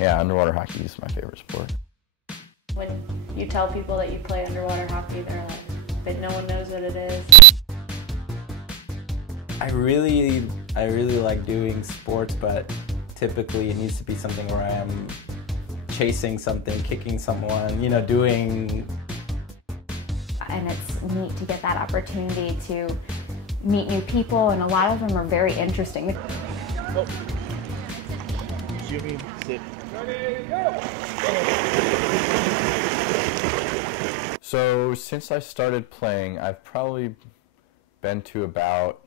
Yeah, underwater hockey is my favorite sport. When you tell people that you play underwater hockey, they're like, that no one knows what it is. I really like doing sports, but typically it needs to be something where I am chasing something, kicking someone, doing. And it's neat to get that opportunity to meet new people, and a lot of them are very interesting. Oh. Jimmy, sit. Ready, go! So since I started playing, I've probably been to about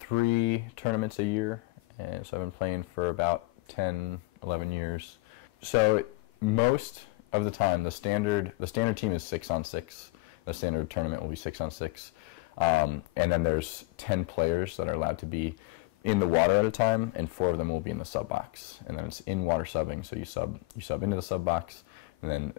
3 tournaments a year, and so I've been playing for about 10, 11 years. So most of the time, the standard team is 6-on-6. The standard tournament will be 6-on-6, and then there's 10 players that are allowed to be in the water at a time, and 4 of them will be in the sub box. And then it's in water subbing, so you sub into the sub box, and then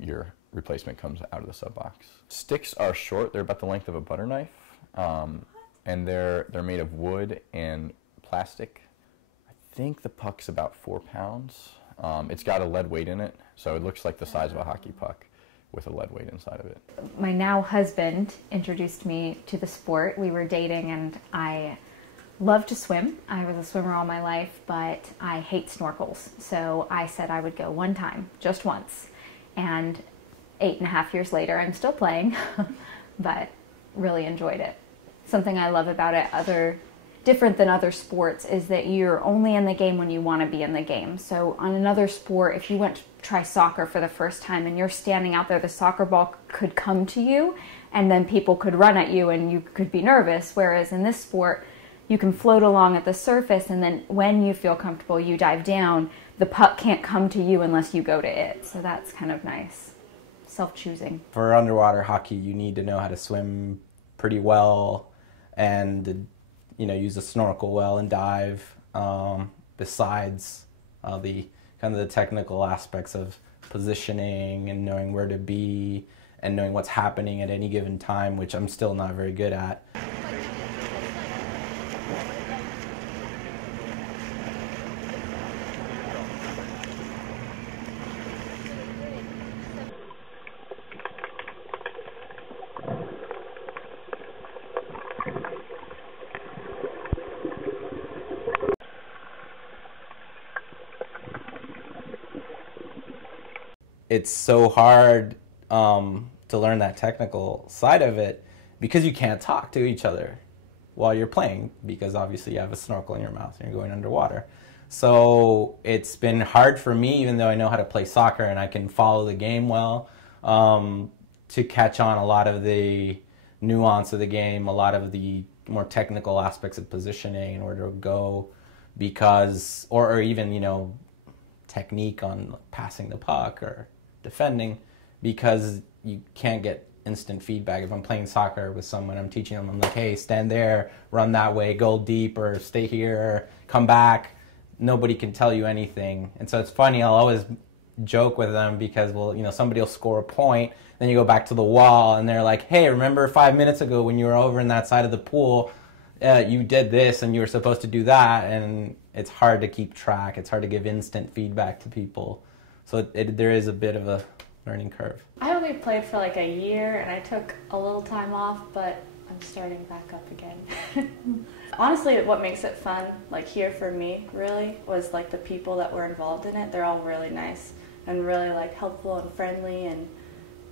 your replacement comes out of the sub box. Sticks are short; they're about the length of a butter knife, and they're made of wood and plastic. I think the puck's about 4 pounds. It's got a lead weight in it, so it looks like the size of a hockey puck with a lead weight inside of it. My now husband introduced me to the sport. We were dating, and I love to swim. I was a swimmer all my life, but I hate snorkels. So I said I would go one time, just once. And 8.5 years later, I'm still playing, but really enjoyed it. Something I love about it, different than other sports, is that you're only in the game when you want to be in the game. So on another sport, if you went to try soccer for the first time and you're standing out there, the soccer ball could come to you and then people could run at you and you could be nervous. Whereas in this sport, you can float along at the surface, and then when you feel comfortable, you dive down. The puck can't come to you unless you go to it. So that's kind of nice. Self-choosing. For underwater hockey, you need to know how to swim pretty well and use a snorkel well and dive. Besides the kind of the technical aspects of positioning and knowing where to be and knowing what's happening at any given time, which I'm still not very good at. It's so hard to learn that technical side of it because you can't talk to each other while you're playing, because obviously you have a snorkel in your mouth and you're going underwater. So it's been hard for me, even though I know how to play soccer and I can follow the game well, to catch on a lot of the nuance of the game, a lot of the more technical aspects of positioning and where to go, because, or even, technique on passing the puck or defending, because you can't get instant feedback. If I'm playing soccer with someone, I'm teaching them, I'm like, hey, stand there, run that way, go deep, or stay here, come back. Nobody can tell you anything. And so it's funny, I'll always joke with them because, somebody will score a point, then you go back to the wall and they're like, hey, remember 5 minutes ago when you were over in that side of the pool, you did this and you were supposed to do that. And it's hard to keep track. It's hard to give instant feedback to people. So there is a bit of a learning curve. I only played for like a year and I took a little time off, but I'm starting back up again. Honestly, what makes it fun, like here for me, really, was like the people that were involved in it. They're all really nice and really like helpful and friendly, and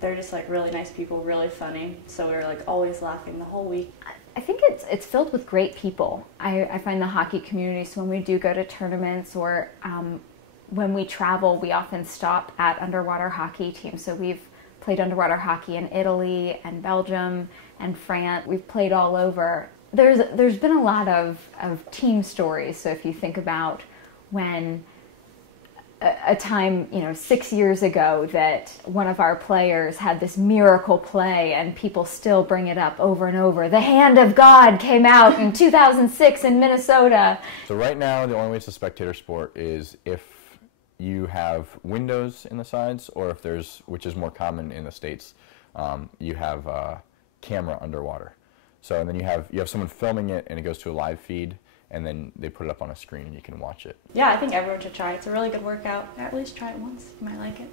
they're just like really nice people, really funny. So we were like always laughing the whole week. I think it's filled with great people. I find the hockey community, so when we do go to tournaments or when we travel, we often stop at underwater hockey teams. So we've played underwater hockey in Italy and Belgium and France. We've played all over. There's been a lot of team stories. So if you think about when a time, 6 years ago, that one of our players had this miracle play and people still bring it up over and over. The hand of God came out in 2006 in Minnesota. So right now, the only way it's a spectator sport is if you have windows in the sides, or if there's, which is more common in the States, you have a camera underwater. So and then you have someone filming it and it goes to a live feed, and then they put it up on a screen and you can watch it. Yeah, I think everyone should try it. It's a really good workout. At least try it once. You might like it.